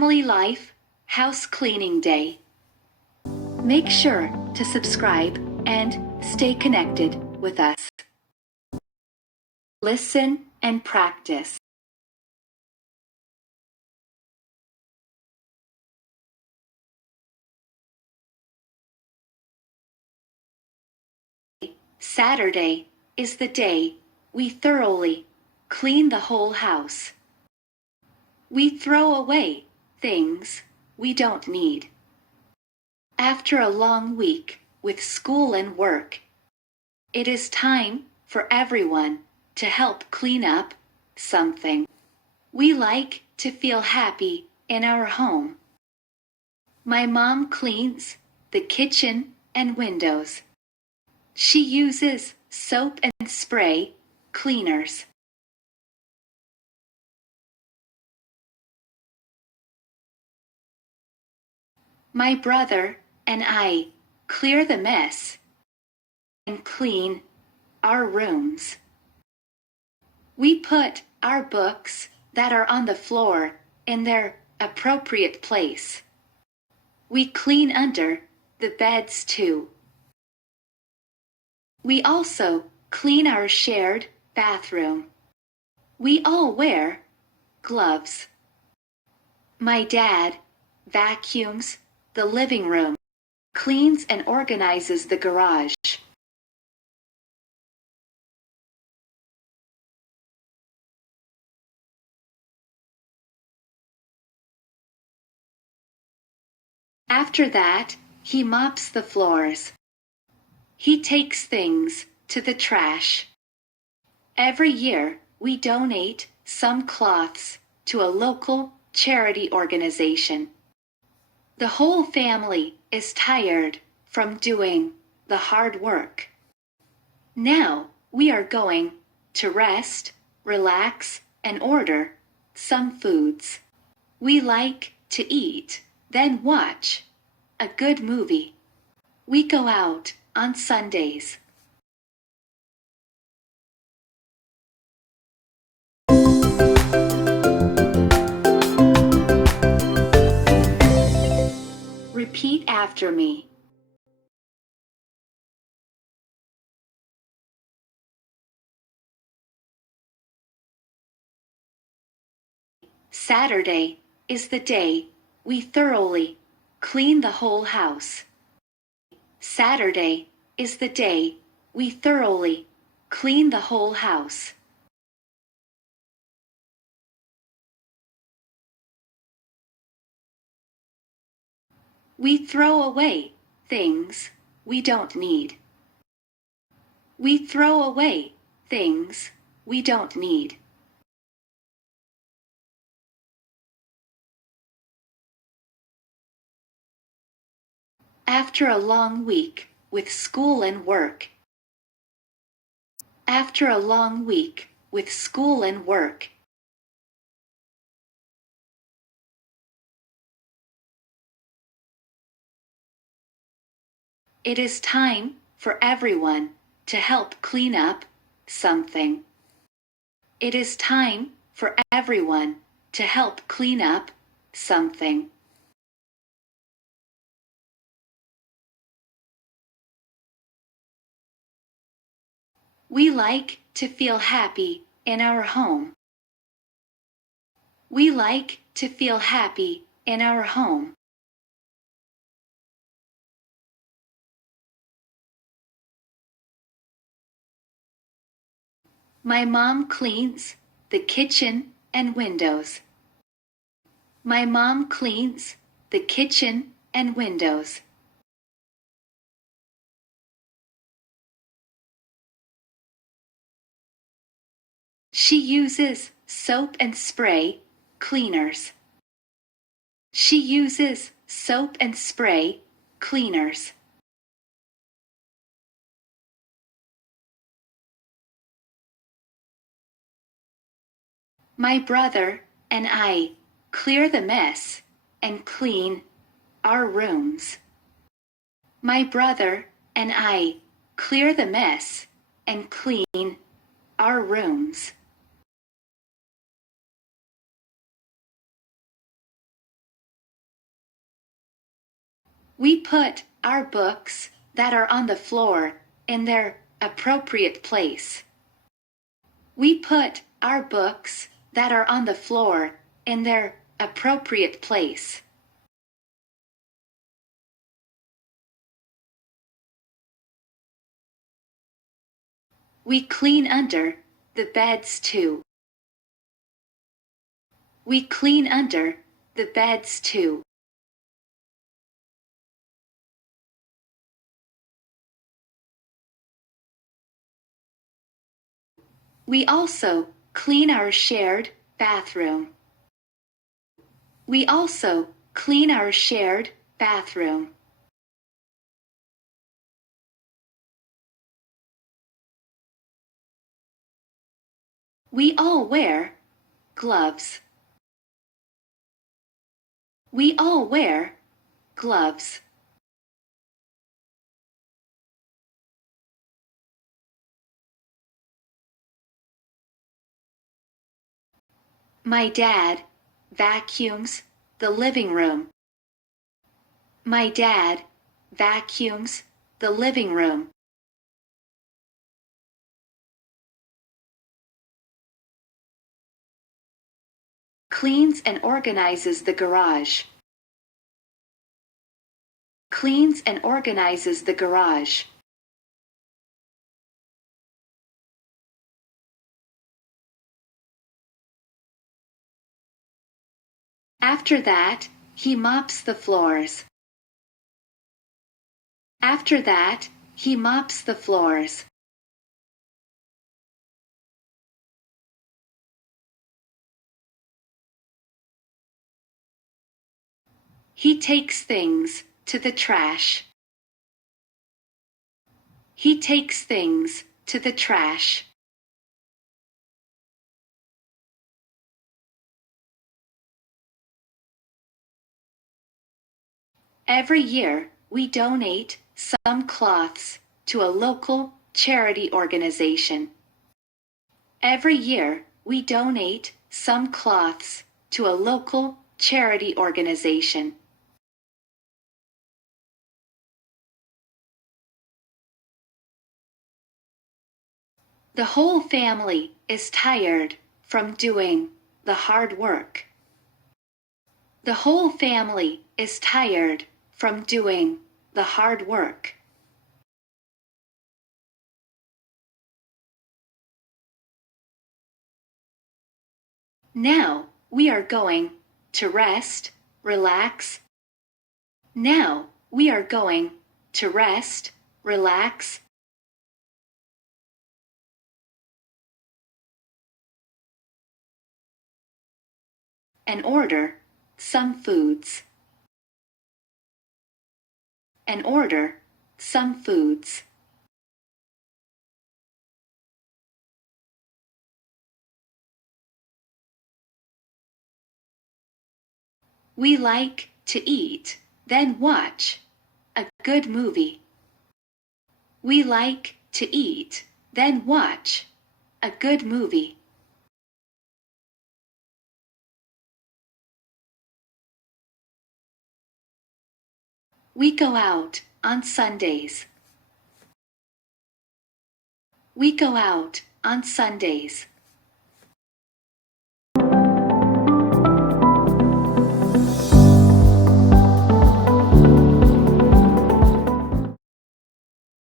Family Life House Cleaning Day. Make sure to subscribe and stay connected with us. Listen and practice. Saturday is the day we thoroughly clean the whole house. We throw away things we don't need. After a long week with school and work, it is time for everyone to help clean up something. We like to feel happy in our home. My mom cleans the kitchen and windows. She uses soap and spray cleaners. My brother and I clear the mess and clean our rooms. We put our books that are on the floor in their appropriate place. We clean under the beds too. We also clean our shared bathroom. We all wear gloves. My dad vacuums the living room, cleans and organizes the garage. After that, he mops the floors. He takes things to the trash. Every year, we donate some cloths to a local charity organization. The whole family is tired from doing the hard work. Now we are going to rest, relax, and order some foods. We like to eat, then watch a good movie. We go out on Sundays. Repeat after me. Saturday is the day we thoroughly clean the whole house. Saturday is the day we thoroughly clean the whole house. We throw away things we don't need. We throw away things we don't need. After a long week with school and work. After a long week with school and work. It is time for everyone to help clean up something. It is time for everyone to help clean up something. We like to feel happy in our home. We like to feel happy in our home. My mom cleans the kitchen and windows. My mom cleans the kitchen and windows. She uses soap and spray cleaners. She uses soap and spray cleaners. My brother and I clear the mess and clean our rooms. My brother and I clear the mess and clean our rooms. We put our books that are on the floor in their appropriate place. We put our books that are on the floor in their appropriate place. We clean under the beds too. We clean under the beds too. We also clean our shared bathroom. We also clean our shared bathroom. We all wear gloves. We all wear gloves. My dad vacuums the living room. My dad vacuums the living room. Cleans and organizes the garage. Cleans and organizes the garage. After that, he mops the floors. After that, he mops the floors. He takes things to the trash. He takes things to the trash. Every year, we donate some cloths to a local charity organization. Every year, we donate some cloths to a local charity organization. The whole family is tired from doing the hard work. The whole family is tired from doing the hard work. Now we are going to rest, relax. Now we are going to rest, relax. And order some foods. And order some foods. We like to eat, then watch a good movie. We like to eat, then watch a good movie. We go out on Sundays. We go out on Sundays.